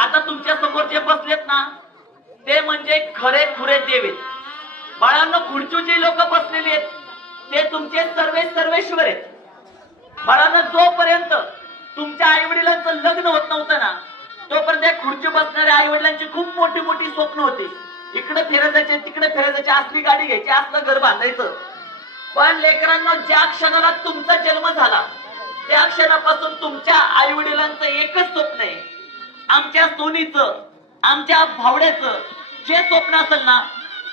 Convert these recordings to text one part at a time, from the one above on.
आता तुमच्या समोर जे बसलेत ना ते म्हणजे खरे खुरे देव. बाळांनो, खुर्चीची लोक बसलेली आहेत ते तुमचे सर्वेश्वर आहेत. बाळांनो, जोपर्यंत तुमच्या आई वडिलांचं लग्न होत नव्हतं ना तोपर्यंत खुर्ची बसणाऱ्या आई वडिलांची खूप मोठी मोठी स्वप्न होती. इकडे फिरायचे, तिकडे फिरायचे, असली गाडी घ्यायची, असलं घर बांधायचं. पण लेकरांनो, ज्या क्षणाला तुमचा जन्म झाला त्या क्षणापासून तुमच्या आई वडिलांचं एकच स्वप्न आहे, आमच्या सोनीचं, आमच्या भावड्याचं जे स्वप्न असेल ना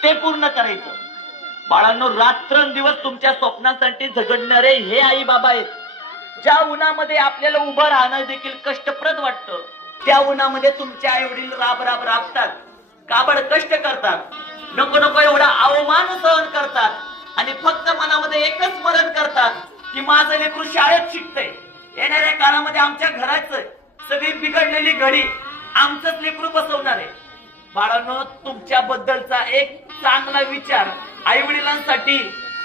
ते पूर्ण करायचं. बाळांनो, रात्रंदिवस तुमच्या स्वप्नासाठी झगडणारे हे आई बाबा आहेत. ज्या उन्हामध्ये आपल्याला उभं राहणं देखील कष्टप्रद वाटतं त्या उन्हामध्ये तुमचे आई वडील राबतात, काबड कष्ट करतात, नको नको एवढा अवमान सहन करतात आणि फक्त मनामध्ये एकच स्मरण करतात की माझं लेकरू शाळेत शिकतंय, येणाऱ्या काळामध्ये आमच्या घराचं सगळी बिघडलेली घडी आमचंच लेकरू बसवणार आहे. बाळांनो, तुमच्या बद्दलचा एक चांगला विचार आई वडिलांसाठी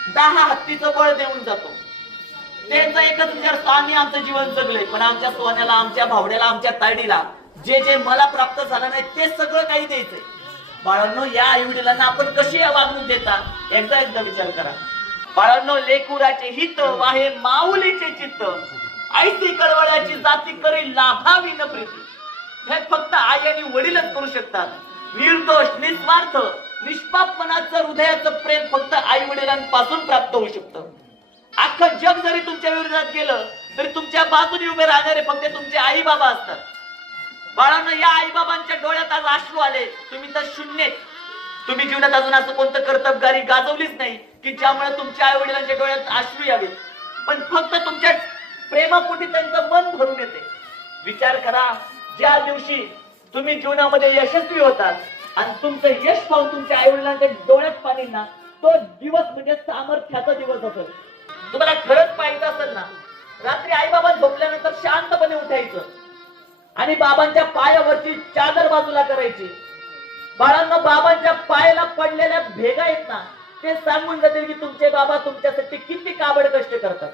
10 हत्तीचं बळ देऊन जातो. त्यांचा एकच विचार, आम्ही आमचं जीवन जगलंय पण आमच्या सोन्याला, आमच्या भावड्याला, आमच्या तायडीला जे जे मला प्राप्त झालं नाही ते सगळं काही द्यायचंय. बाळांनो, या आई वडिलांना आपण कशी वागणूक देता एकदा विचार करा. बाळांनो, लेकुराचे हित वाहे माऊलीचे चित्त, ऐसी कळवळ्याची जाती करी लाभावी न प्रीती. हे फक्त आई आणि वडीलच करू शकतात. निर्दोष, निस्वार्थ, निष्पापपणाचं हृदयाचं प्रेम फक्त आई वडिलांपासून प्राप्त होऊ शकतं. अख्खं जग जरी तुमच्या विरोधात गेलं तरी तुमच्या बाजूने उभे राहणारे फक्त तुमचे आई बाबा असतात. बाळांनो, या आई बाबांच्या डोळ्यात आज अश्रू आले, तुम्ही तर शून्य. तुम्ही जीवनात अजून असं कोणतं कर्तबगारी गाजवलीच नाही की ज्यामुळे तुमच्या आई वडिलांच्या डोळ्यात अश्रू यावे. पण फक्त तुमच्या प्रेमापोटी त्यांचं मन भरून येते. विचार करा, ज्या दिवशी तुम्ही जीवनामध्ये यशस्वी होतात आणि तुमचं यश पाहून तुमच्या आई वडिलांच्या डोळ्यात पाणी ना, तो दिवस म्हणजे सामर्थ्याचा दिवस असेल. तुम्हाला खरंच पाहिजे असेल ना, रात्री आई बाबा झोपल्यानंतर शांतपणे उठायचं आणि बाबांच्या पायावरची चादर बाजूला करायची. बाळांना, बाबांच्या पायाला पडलेल्या भेगा आहेत ना ते सांगून जातील की तुमचे बाबा तुमच्यासाठी किती काबड कष्ट करतात.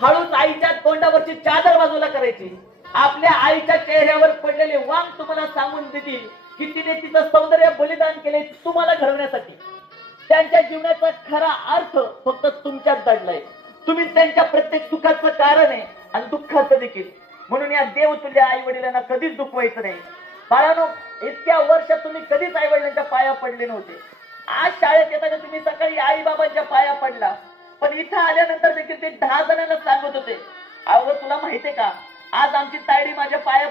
हळूच आईच्या तोंडावरची चादर बाजूला करायची. आपल्या आईच्या चेहऱ्यावर पडलेले वांग तुम्हाला सांगून देतील की तिने तिचं सौंदर्य बलिदान केले तुम्हाला घडवण्यासाठी. त्यांच्या जीवनाचा खरा अर्थ फक्त तुमच्यात दडलाय. तुम्ही त्यांच्या प्रत्येक सुखाचं कारण आहे आणि दुःखाचं देखील. म्हणून या देवतुल्य आई वडिलांना कधीच दुखवायचं नाही. बाळांनो, इतक्या वर्ष तुम्ही कधीच आई वडिलांच्या पाया पडले नव्हते. आज शाळेत येताना तुम्ही सकाळी आई बाबांच्या पाया पडला, पण इथं आल्यानंतर देखील ते 10 जणांना सांगत होते, अहो तुला माहितीये का, आज आमची तायडी माझ्या पाया